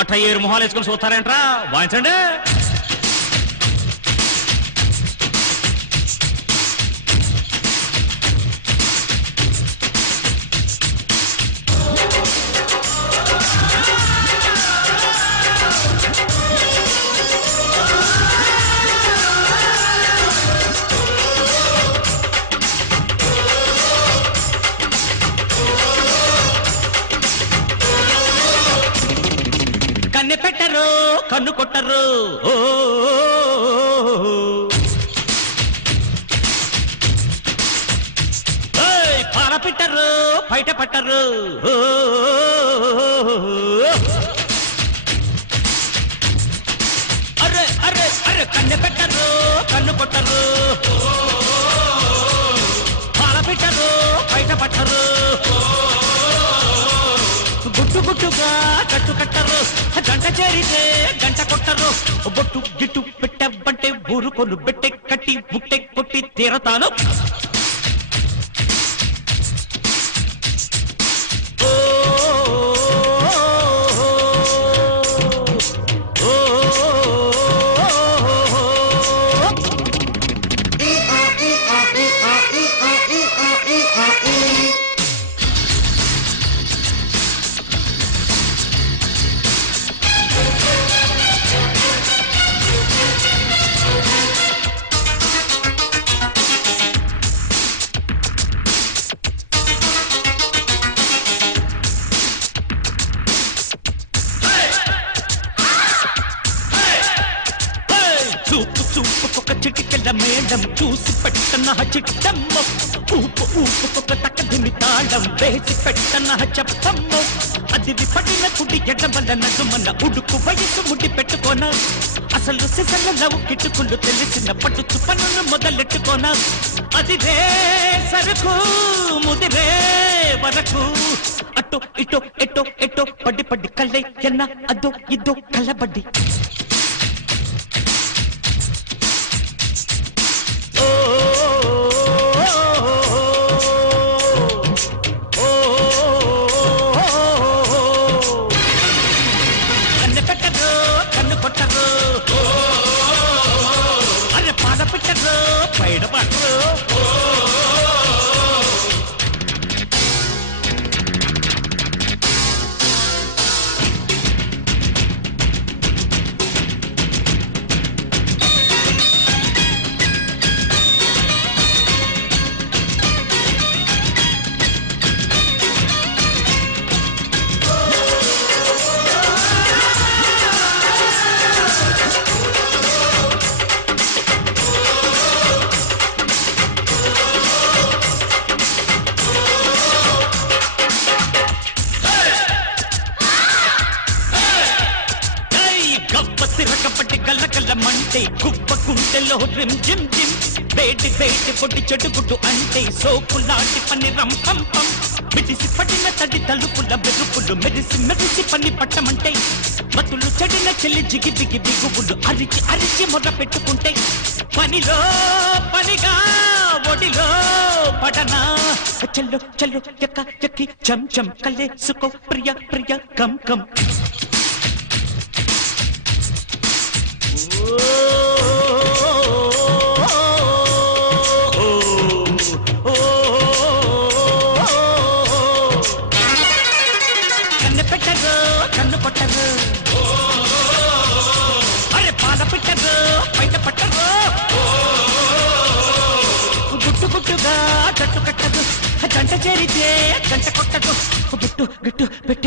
అట్ట ఏరు మొహాలు వేసుకుని చూస్తారేంట్రా వాయించండి. కన్నె పెట్టరు కన్ను కొట్టరు పాల పెట్టరు బయట పట్టరు అరే అరే అరే కన్నె పెట్టరు కన్ను కొట్టరు పాల పెట్టరు బయట పట్టరు గుట్టు గుట్టుగా కట్టు కట్టరు గంట చేరితే గంట కొట్టరు బొట్టు గిట్టు పెట్టబంటే ఊరుకొను బెట్టె కట్టి బుట్టె కొట్టి తీరతాను. చూపు చూపుకొక చిటికెళ్ళ మేడం చూసి పెట్టన చిట్టమ్మ ఊపు ఊపుకొక తక్కదిమి తాళం వేసి పెట్టన చెప్పమ్మ అది పడిన కుడి ఎడమల నడుమన్న ఉడుకు వయసు ముడి పెట్టుకోన అసలు సిసల లవ్ కిట్టుకులు తెలిసిన పట్టు పనులు మొదలెట్టుకోన అది రే సరుకు ముదిరే వరకు అటో ఇటో ఎటో ఎటో పడి పడి కళ్ళై ఎన్న అదో ఇదో కళ్ళబడ్డి తిరగబట్టి గల్లగల్ల మంటే కుప్ప కుంటెలో రిమ్ జిమ్ జిమ్ వేటి వేటి పొట్టి చెడుగుడ్డు అంటే సోపులాంటి పని రంపంపం మిడిసి పడిన తడి తలుపుల మెరుపులు మెరిసి మెరిసి పని పట్టమంటే మతులు చెడిన చెల్లి జిగి బిగి బిగువులు అరిచి అరిచి మొర్ర పెట్టుకుంటే పనిలో పనిగా ఒడిలో పడనా చెల్లు చెల్లు ఎక్క ఎక్కి చం చం కల్లేసుకో ప్రియ ప్రియ కం కం కన్ను పెట్టరు కన్ను కొట్టరు అరే పాల పెట్టరు బయట పట్టరు గుట్టు గుట్టుగా కట్టు కట్టదు గంట చేరితే గంట కొట్టదు గుట్టు గుట్టు పెట్ట